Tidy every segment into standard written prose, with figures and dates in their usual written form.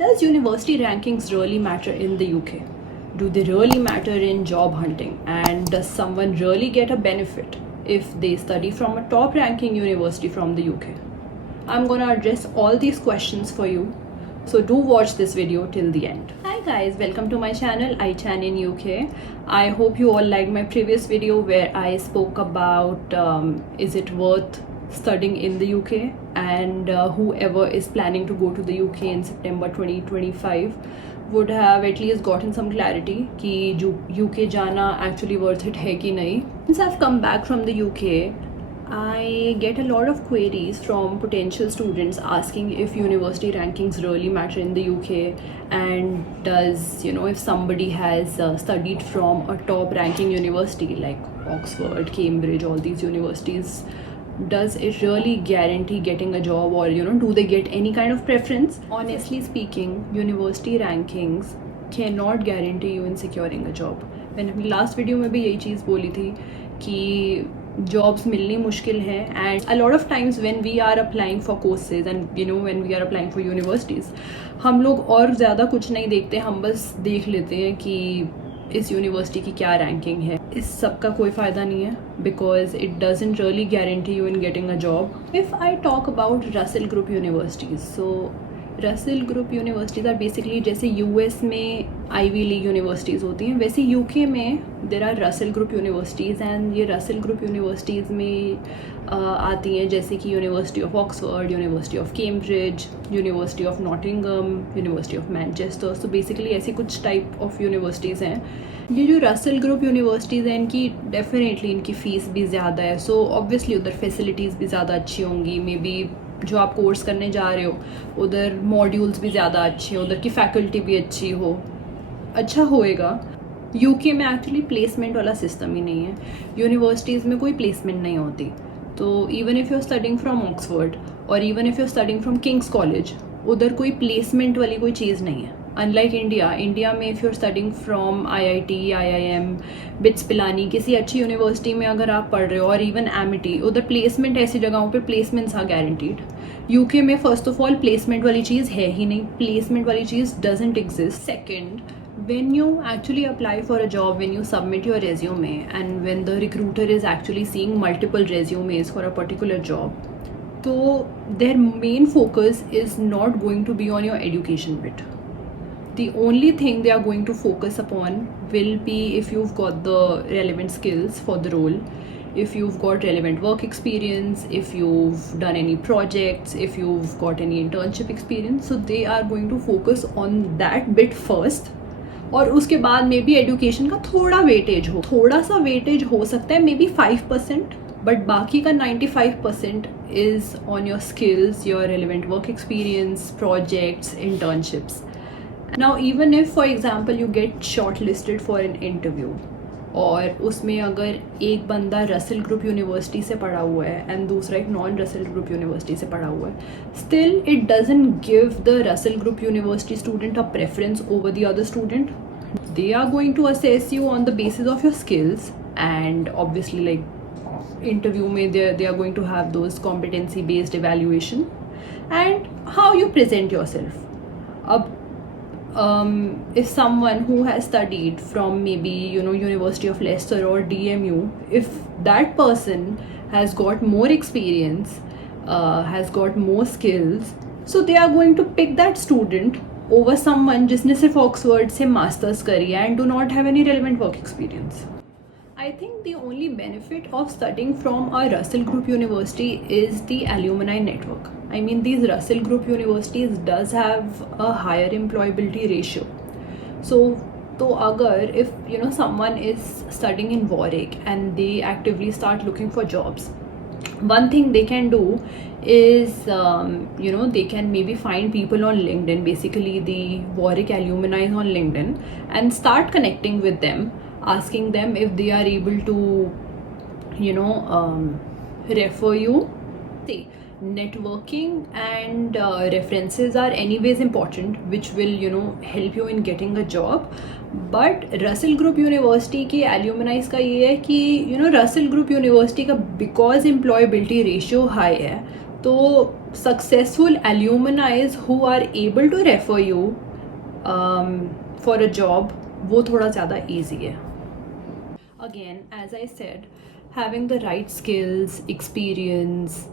Does university rankings really matter in the UK? Do they really matter in job hunting? And does someone really get a benefit if they study from a top ranking university from the UK? I'm gonna address all these questions for you. So do watch this video till the end. Hi guys, welcome to my channel iChan in UK. I hope you all liked my previous video where I spoke about is it worth studying in the UK, and whoever is planning to go to the UK in September 2025 would have at least gotten some clarity कि UK जाना actually worth it है कि नहीं. Since I've come back from the UK, I get a lot of queries from potential students asking if university rankings really matter in the UK, and does, if somebody has studied from a top ranking university like Oxford, Cambridge, all these universities, does it really guarantee getting a job, or do they get any kind of preference? Honestly speaking, university rankings cannot guarantee you in securing a job. मैंने अपनी last video में भी यही चीज़ बोली थी कि jobs मिलनी मुश्किल है, and a lot of times when we are applying for courses and when we are applying for universities, हम लोग और ज़्यादा कुछ नहीं देखते, हम बस देख लेते हैं कि इस यूनिवर्सिटी की क्या रैंकिंग है. इस सब का कोई फ़ायदा नहीं है because it doesn't really guarantee you in getting a job. If I talk about Russell Group universities, so Russell Group universities are basically जैसे यूएस में आईवी लीग यूनिवर्सिटीज़ होती हैं, वैसे यूके में there are Russell Group universities, and ये Russell Group universities में आती हैं जैसे कि university of Oxford, university of Cambridge, university of Nottingham, university of Manchester. So basically ऐसी कुछ टाइप ऑफ यूनिवर्सिटीज़ हैं. ये जो रसेल ग्रुप यूनिवर्सिटीज़ हैं इनकी डेफिनेटली इनकी फ़ीस भी ज़्यादा है, सो ऑब्वियसली उधर फैसिलिटीज़ भी ज़्यादा अच्छी होंगी. मे बी जो आप कोर्स करने जा रहे हो उधर मॉड्यूल्स भी ज़्यादा अच्छे हो, उधर की फैकल्टी भी अच्छी हो, अच्छा होएगा. यूके में एक्चुअली प्लेसमेंट वाला सिस्टम ही नहीं है. यूनिवर्सिटीज़ में कोई प्लेसमेंट नहीं होती. तो even if you are studying from Oxford और even if you are studying from King's College, उधर कोई प्लेसमेंट वाली कोई चीज़ नहीं है. अनलाइक इंडिया में if you are studying from IIT, IIM, BITS Pilani, किसी अच्छी यूनिवर्सिटी में अगर आप पढ़ रहे हो, और इवन एमिटी, उधर प्लेसमेंट ऐसी जगहों पे प्लेसमेंट्स आर गारंटीड. यूके में फर्स्ट ऑफ ऑल प्लेसमेंट वाली चीज़ है ही नहीं. प्लेसमेंट वाली चीज़ doesn't exist. Second, when you actually apply for a job, when you submit your resume, and when the recruiter is actually seeing multiple resumes for a particular job, so their main focus is not going to be on your education bit. The only thing they are going to focus upon will be if you've got the relevant skills for the role, if you've got relevant work experience, if you've done any projects, if you've got any internship experience. So they are going to focus on that bit first, और उसके बाद may be education का थोड़ा weightage हो, थोड़ा सा weightage हो सकता है, मे बी 5%, बट बाकी का 95% is on your skills, your relevant work experience, projects, internships. Now even if for example you get short listed for an interview, और उसमें अगर एक बंदा रसेल ग्रुप यूनिवर्सिटी से पढ़ा हुआ है एंड दूसरा एक नॉन रसेल ग्रुप यूनिवर्सिटी से पढ़ा हुआ है, still it doesn't give the Russell group university student a preference over the other student. They are going to assess you on the basis of your skills, and obviously like interview mein they are going to have those competency based evaluation and how you present yourself. If someone who has studied from maybe University of Leicester or DMU, if that person has got more experience, has got more skills, so they are going to pick that student over someone जिसने सिर्फ Oxford से masters करी है and do not have any relevant work experience. I think the only benefit of studying from a Russell Group University is the alumni network. I mean, these Russell Group universities does have a higher employability ratio. So अगर if someone is studying in Warwick and they actively start looking for jobs, one thing they can do is they can maybe find people on LinkedIn, basically the Warwick alumni on LinkedIn, and start connecting with them, asking them if they are able to refer you. See, networking and references are anyways important, which will help you in getting a job. But Russell group university के एल्यूमनाइज का ये है कि Russell group university का because employability ratio high है, तो successful alumni who are able to refer you for a job, वो थोड़ा ज़्यादा easy है. Again, as I said, having the right skills, experience,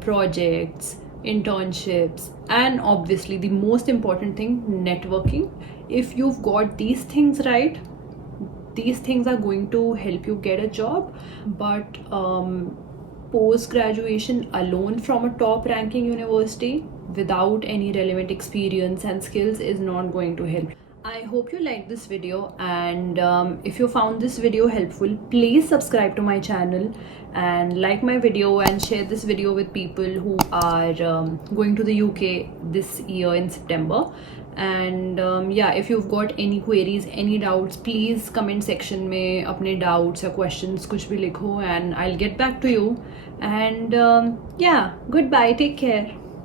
projects, internships, and obviously the most important thing, networking. If you've got these things right, these things are going to help you get a job. But post graduation alone from a top ranking university without any relevant experience and skills is not going to help. I hope you liked this video, and if you found this video helpful, please subscribe to my channel and like my video and share this video with people who are going to the UK this year in September. And yeah, if you've got any queries, any doubts, please comment section में अपने doubts या questions कुछ भी लिखो, and I'll get back to you. And yeah, goodbye, take care.